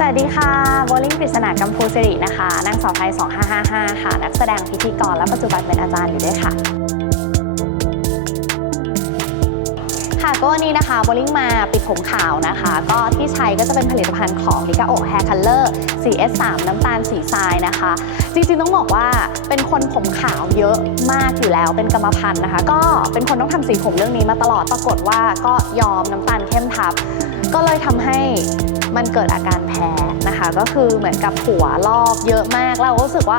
สวัสดีค่ะโบลิ่งปริศนากัมพูสิรินะคะนางสาวไทย 2555 ค่ะ นักแสดงพิธีกรและปัจจุบันเป็นอาจารย์อยู่ด้วยค่ะ ค่ะก็วันนี้นะคะโบลิ่งมาปิดผมขาวนะคะ ก็ที่ใช้ก็จะเป็นผลิตภัณฑ์ของ l i g a o Hair Color 4S3 น้ำตาลสีทรายนะคะ จริงๆต้องบอกว่าเป็นคนผมขาวเยอะมากอยู่แล้วเป็นกรรมพันธุ์นะคะ ก็เป็นคนต้องทำสีผมเรื่องนี้มาตลอดปรากฏว่าก็ยอมน้ำตาลเข้มทับ ก็เลยทำให้มันเกิดอาการแพ้นะคะ ก็คือเหมือนกับหัวลอกเยอะมากแล้วเราก็รู้สึกว่า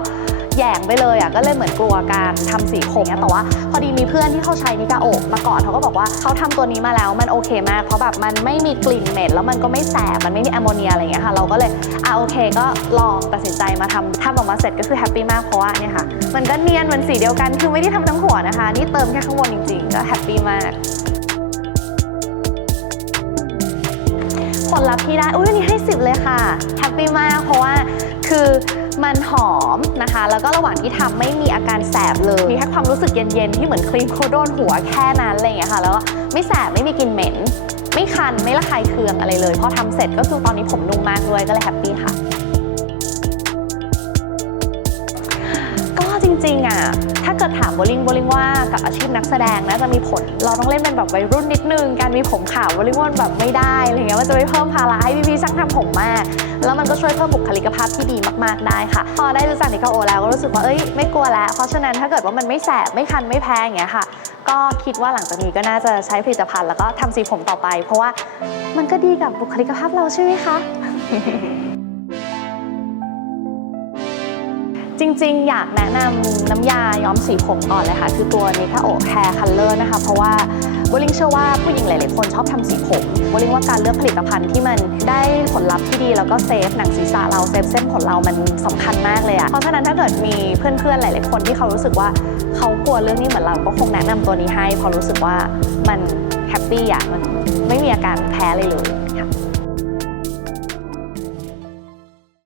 แย่งไปเลยอะก็เลยเหมือนกลัวการทำสีผมเนี่ยแต่ว่าพอดีมีเพื่อนที่เขาใช้นิกาโอมาก่อนเขาก็บอกว่าเขาทำตัวนี้มาแล้วมันโอเคมากเพราะแบบมันไม่มีกลิ่นเหม็นแล้วมันก็ไม่แสบมันไม่มีแอมโมเนียอะไรอย่างเงี้ยค่ะเราก็เลยอ่าโอเคก็ลองตัดสินใจมาทำทำออกมาเสร็จก็คือแฮปปี้มากเพราะว่าเนี่ยค่ะมันก็เนียนเหมือนสีเดียวกันคือไม่ได้ทำทั้งหัวนะคะ นี่เติมแค่ข้างบนจริงๆก็แฮปปี้มาก ลลัพธ์ที่ได้อุ้ยวันนี้ให้ 10 เลยค่ะแฮปปี้มากเพราะว่าคือมันหอมนะคะ แล้วก็ระหว่างที่ทำไม่มีอาการแสบเลย มีแค่ความรู้สึกเย็นๆ ที่เหมือนครีมโคโดนหัวแค่นั้นอะไรอย่างเงี้ยค่ะ แล้วก็ไม่แสบไม่มีกลิ่นเหม็น ไม่คันไม่ระคายเคืองอะไรเลยพอทำเสร็จก็คือตอนนี้ผมนุ่มมากด้วยก็เลยแฮปปี้ค่ะ ก็จริงๆอะ กิดถามโบลิงโบลิงว่ากับอาชีพนักแสดงนะจะมีผล เราต้องเล่นเป็นแบบวัยรุ่นนิดนึง การมีผมขาวโบลิงว่ามันแบบไม่ได้อะไรเงี้ยมันจะไปเพิ่มภาระให้พี่ๆช่างทำผมมาก แล้วมันก็ช่วยเพิ่มบุคลิกภาพที่ดีมากๆได้ค่ะ พอได้รู้จักนิกาโอแล้วก็รู้สึกว่าเอ้ยไม่กลัวแล้ว เพราะฉะนั้นถ้าเกิดว่ามันไม่แสบไม่คันไม่แพ้อย่างเงี้ยค่ะ ก็คิดว่าหลังจากนี้ก็น่าจะใช้ผลิตภัณฑ์แล้วก็ทำสีผมต่อไป เพราะว่ามันก็ดีกับบุคลิกภาพเราใช่ไหมคะ จริงๆ อยากแนะนำน้ำยาย้อมสีผมก่อนเลยค่ะ คือตัวนี้ค่ะโอ Hair Color นะคะ เพราะว่าโบลิงเชื่อว่าผู้หญิงหลายๆคนชอบทำสีผมโบลิงว่าการเลือกผลิตภัณฑ์ที่มันได้ผลลัพธ์ที่ดีแล้วก็เซฟหนังศีรษะเราเซฟเส้นผมเรามันสำคัญมากเลยอะเพราะฉะนั้นถ้าเกิดมีเพื่อนๆ หลาย ๆ คนที่เขารู้สึกว่าเขากลัวเรื่องนี้เหมือนเราก็คงแนะนำตัวนี้ให้เพราะรู้สึกว่ามันแฮปปี้อะมันไม่มีอาการแพ้เลยเลยค่ะ